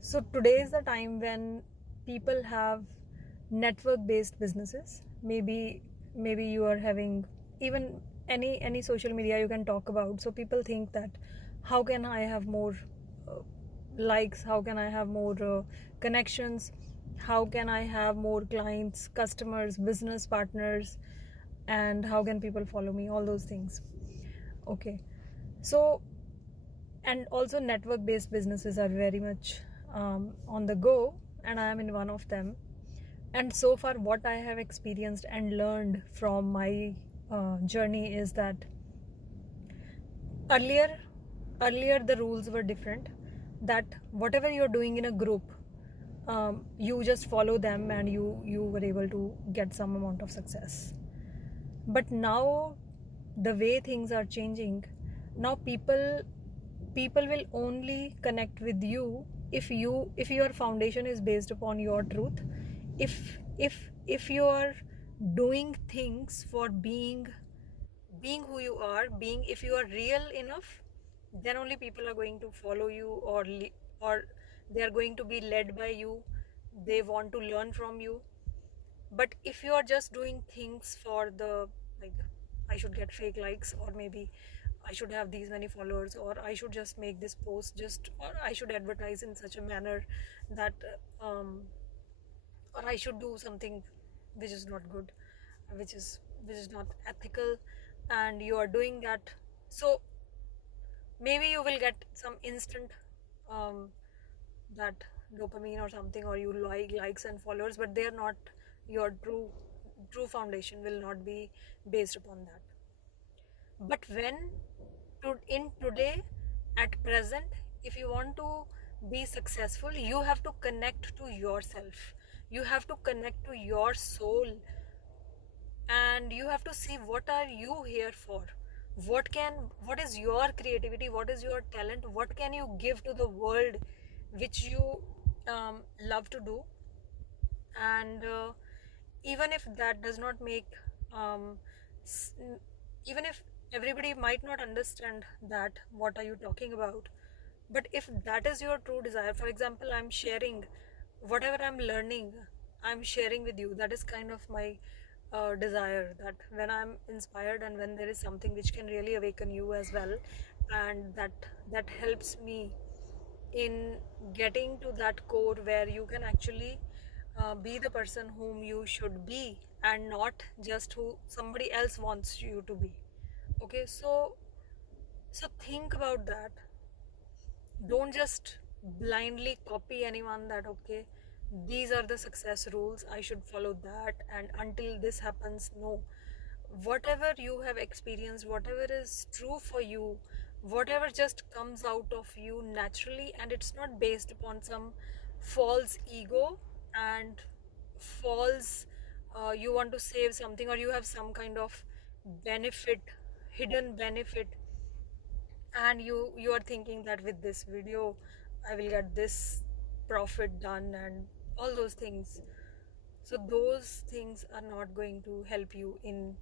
So today is the time when people have network-based businesses. Maybe you are having even any social media you can talk about. So people think that how can I have more uh, likes? How can I have more connections? How can I have more clients, customers, business partners, and how can people follow me? All those things. Okay. So and also network based businesses are very much on the go, and I am in one of them. And so far what I have experienced and learned from my journey is that earlier earlier the rules were different, that whatever you're doing in a group, you just follow them and you were able to get some amount of success. But now the way things are changing, now people will only connect with you if your foundation is based upon your truth. If you are doing things for being who you are, being, if you are real enough, then only people are going to follow you, or they are going to be led by you. They want to learn from you. But if you are just doing things for the, like, I should get fake likes, or maybe I should have these many followers, or I should just make this post, just, or I should advertise in such a manner that or I should do something which is not good, which is not ethical, and you are doing that, so maybe you will get some instant um, that dopamine or something, or you like likes and followers, but they are not your true foundation will not be based upon that. But in today, at present, if you want to be successful, you have to connect to yourself, you have to connect to your soul, and you have to see what are you here for, what is your creativity, what is your talent, what can you give to the world, which you love to do. And even if that does not make s- even if everybody might not understand that what are you talking about, but if that is your true desire, for example, I'm sharing whatever I'm learning, I'm sharing with you. That is kind of my desire, that when I'm inspired and when there is something which can really awaken you as well, and that helps me in getting to that core where you can actually be the person whom you should be, and not just who somebody else wants you to be. Okay, so think about that. Don't just blindly copy anyone, that okay, these are the success rules, I should follow that, and until this happens, no. Whatever you have experienced, whatever is true for you, whatever just comes out of you naturally, and it's not based upon some false ego and false you want to save something, or you have some kind of benefit, hidden benefit, and you are thinking that with this video I will get this profit done and all those things. So those things are not going to help you in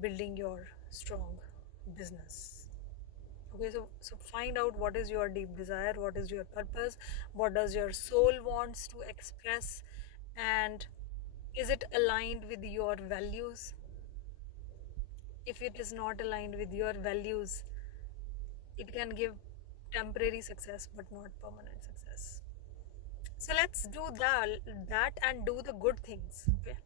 building your strong business. Okay, so find out what is your deep desire, what is your purpose, what does your soul wants to express, and is it aligned with your values? If it is not aligned with your values, it can give temporary success but not permanent success. So let's do that and do the good things. Okay.